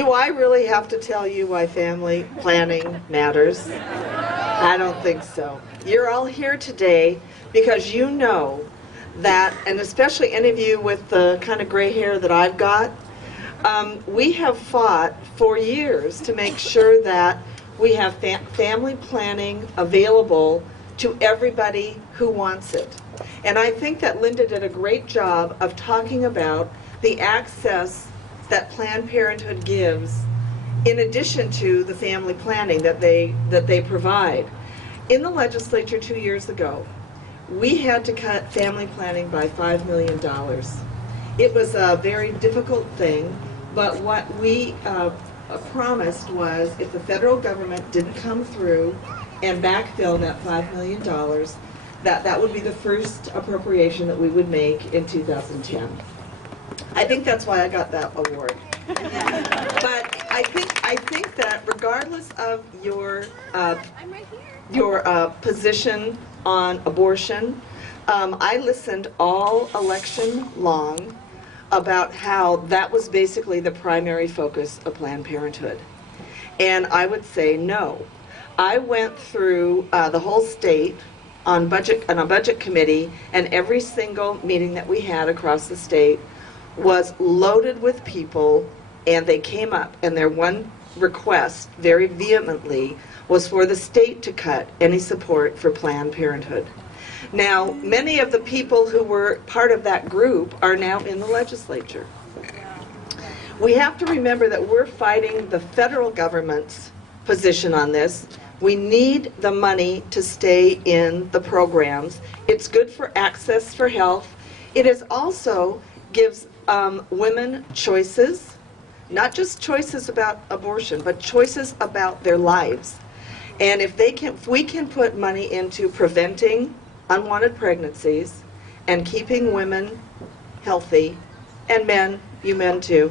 Do I really have to tell you why family planning matters? I don't think so. You're all here today because you know that, and especially any of you with the kind of gray hair that I've got, we have fought for years to make sure that we have family planning available to everybody who wants it. And I think that Linda did a great job of talking about the access that Planned Parenthood gives in addition to the family planning that they provide. In the legislature 2 years ago, we had to cut family planning by $5 million. It was a very difficult thing, but what we promised was if the federal government didn't come through and backfill that $5 million, that would be the first appropriation that we would make in 2010. I think that's why I got that award. But I think that regardless of your position on abortion, I listened all election long about how that was basically the primary focus of Planned Parenthood. And I would say no. I went through the whole state on a budget committee, and every single meeting that we had across the state was loaded with people, and they came up, and their one request very vehemently was for the state to cut any support for Planned Parenthood. Now, many of the people who were part of that group are now in the legislature. We have to remember that we're fighting the federal government's position on this. We need the money to stay in the programs. It's good for access for health. It is also gives women choices, not just choices about abortion, but choices about their lives. And if we can put money into preventing unwanted pregnancies and keeping women healthy, and men, you men too,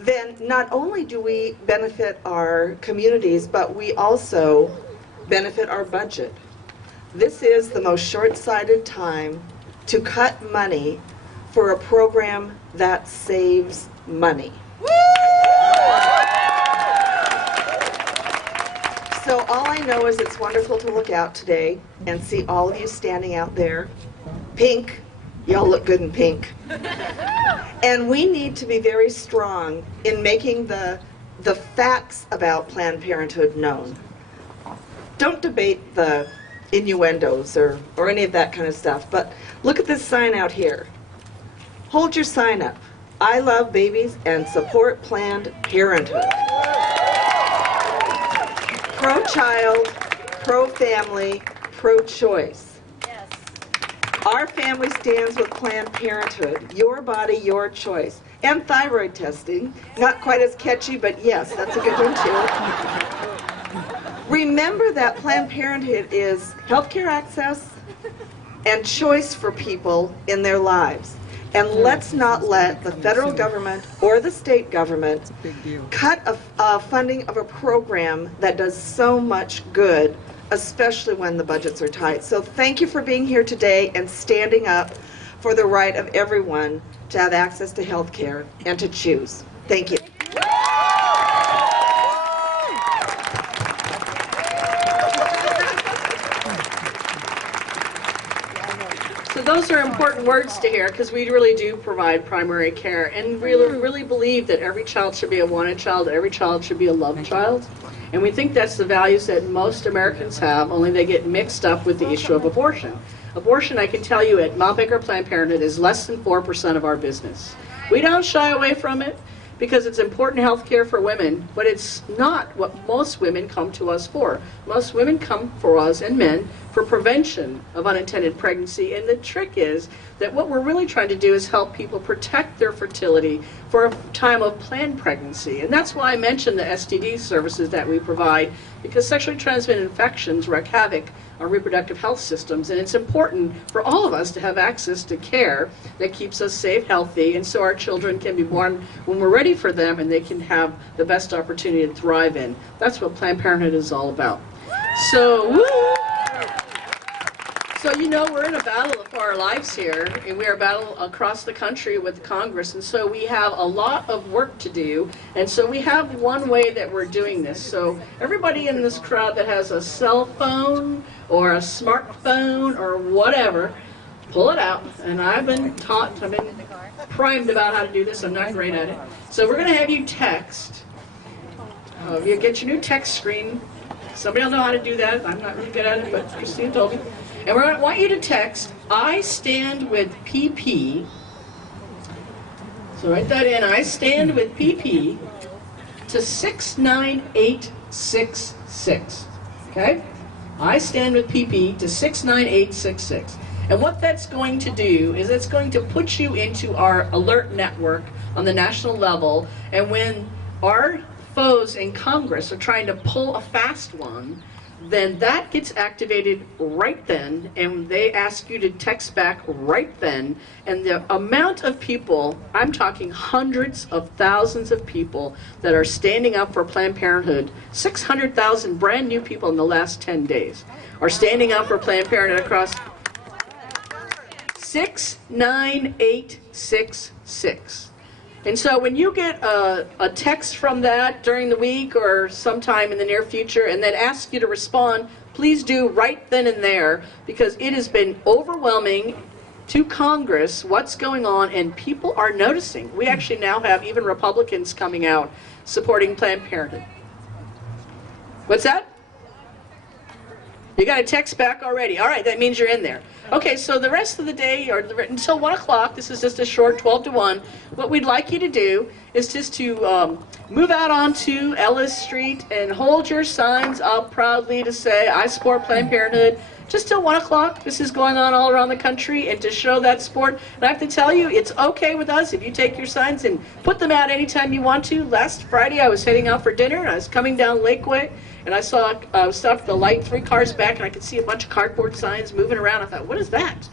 then not only do we benefit our communities, but we also benefit our budget. This is the most short-sighted time to cut money for a program that saves money. So all I know is it's wonderful to look out today and see all of you standing out there. Pink, y'all look good in pink. And we need to be very strong in making the facts about Planned Parenthood known. Don't debate the innuendos or any of that kind of stuff, but look at this sign out here. Hold your sign up. I love babies and support Planned Parenthood. Pro-child, pro-family, pro-choice. Yes. Our family stands with Planned Parenthood. Your body, your choice. And thyroid testing. Not quite as catchy, but yes, that's a good one too. Remember that Planned Parenthood is healthcare access and choice for people in their lives. And let's not let the federal government or the state government cut funding of a program that does so much good, especially when the budgets are tight. So thank you for being here today and standing up for the right of everyone to have access to health care and to choose. Thank you. So those are important words to hear because we really do provide primary care and really believe that every child should be a wanted child, every child should be a loved child. And we think that's the values that most Americans have, only they get mixed up with the issue of abortion. Abortion, I can tell you, at Mount Baker Planned Parenthood is less than 4% of our business. We don't shy away from it because it's important health care for women, but it's not what most women come to us for. Most women come for us, and men, for prevention of unintended pregnancy, and the trick is that what we're really trying to do is help people protect their fertility for a time of planned pregnancy. And that's why I mentioned the STD services that we provide, because sexually transmitted infections wreak havoc on reproductive health systems, and it's important for all of us to have access to care that keeps us safe, healthy, and so our children can be born when we're ready for them and they can have the best opportunity to thrive in. That's what Planned Parenthood is all about. So, woo! So, we're in a battle for our lives here, and we are a battle across the country with Congress, and so we have a lot of work to do, and so we have one way that we're doing this. So everybody in this crowd that has a cell phone or a smartphone or whatever, pull it out, and I've been primed about how to do this. I'm not great at it. So we're going to have you text. You get your new text screen. Somebody will know how to do that. I'm not really good at it, but Christine told me. And we're going to want you to text, I stand with PP. So write that in, I stand with PP to 69866. Okay? I stand with PP to 69866. And what that's going to do is it's going to put you into our alert network on the national level. And when our foes in Congress are trying to pull a fast one, then that gets activated right then, and they ask you to text back right then. And the amount of people, I'm talking hundreds of thousands of people that are standing up for Planned Parenthood, 600,000 brand new people in the last 10 days are standing up for Planned Parenthood across 69866. And so when you get a text from that during the week or sometime in the near future and then ask you to respond, please do right then and there, because it has been overwhelming to Congress what's going on, and people are noticing. We actually now have even Republicans coming out supporting Planned Parenthood. What's that? You got a text back already. All right, that means you're in there. Okay, so the rest of the day, or until 1 o'clock, this is just a short 12 to 1, what we'd like you to do is just to move out onto Ellis Street and hold your signs up proudly to say, I support Planned Parenthood, just till 1 o'clock. This is going on all around the country, and to show that support. And I have to tell you, it's okay with us if you take your signs and put them out anytime you want to. Last Friday, I was heading out for dinner, and I was coming down Lakeway, and I saw, stopped at the light 3 cars back, and I could see a bunch of cardboard signs moving around. I thought, what is that?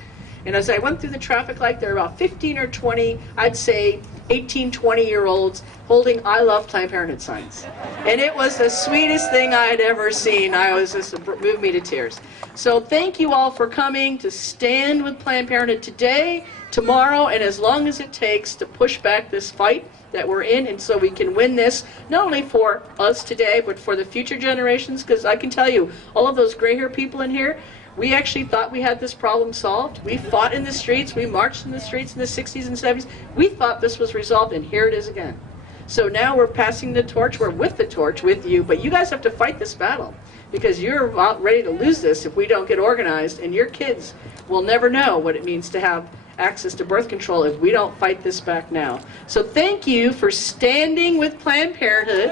And as I went through the traffic light, there were about 15 or 20, I'd say 18, 20-year-olds holding I Love Planned Parenthood signs. And it was the sweetest thing I had ever seen. It moved me to tears. So thank you all for coming to stand with Planned Parenthood today, tomorrow, and as long as it takes to push back this fight that we're in, and so we can win this, not only for us today, but for the future generations, because I can tell you, all of those gray-haired people in here, we actually thought we had this problem solved. We fought in the streets, we marched in the streets in the 60s and 70s. We thought this was resolved, and here it is again. So now we're passing the torch, we're with the torch with you, but you guys have to fight this battle, because you're about ready to lose this if we don't get organized, and your kids will never know what it means to have access to birth control if we don't fight this back now. So thank you for standing with Planned Parenthood.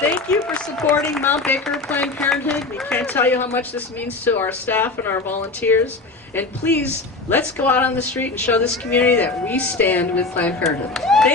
Thank you for supporting Mount Baker Planned Parenthood. We can't tell you how much this means to our staff and our volunteers. And please, let's go out on the street and show this community that we stand with Planned Parenthood. Thank you.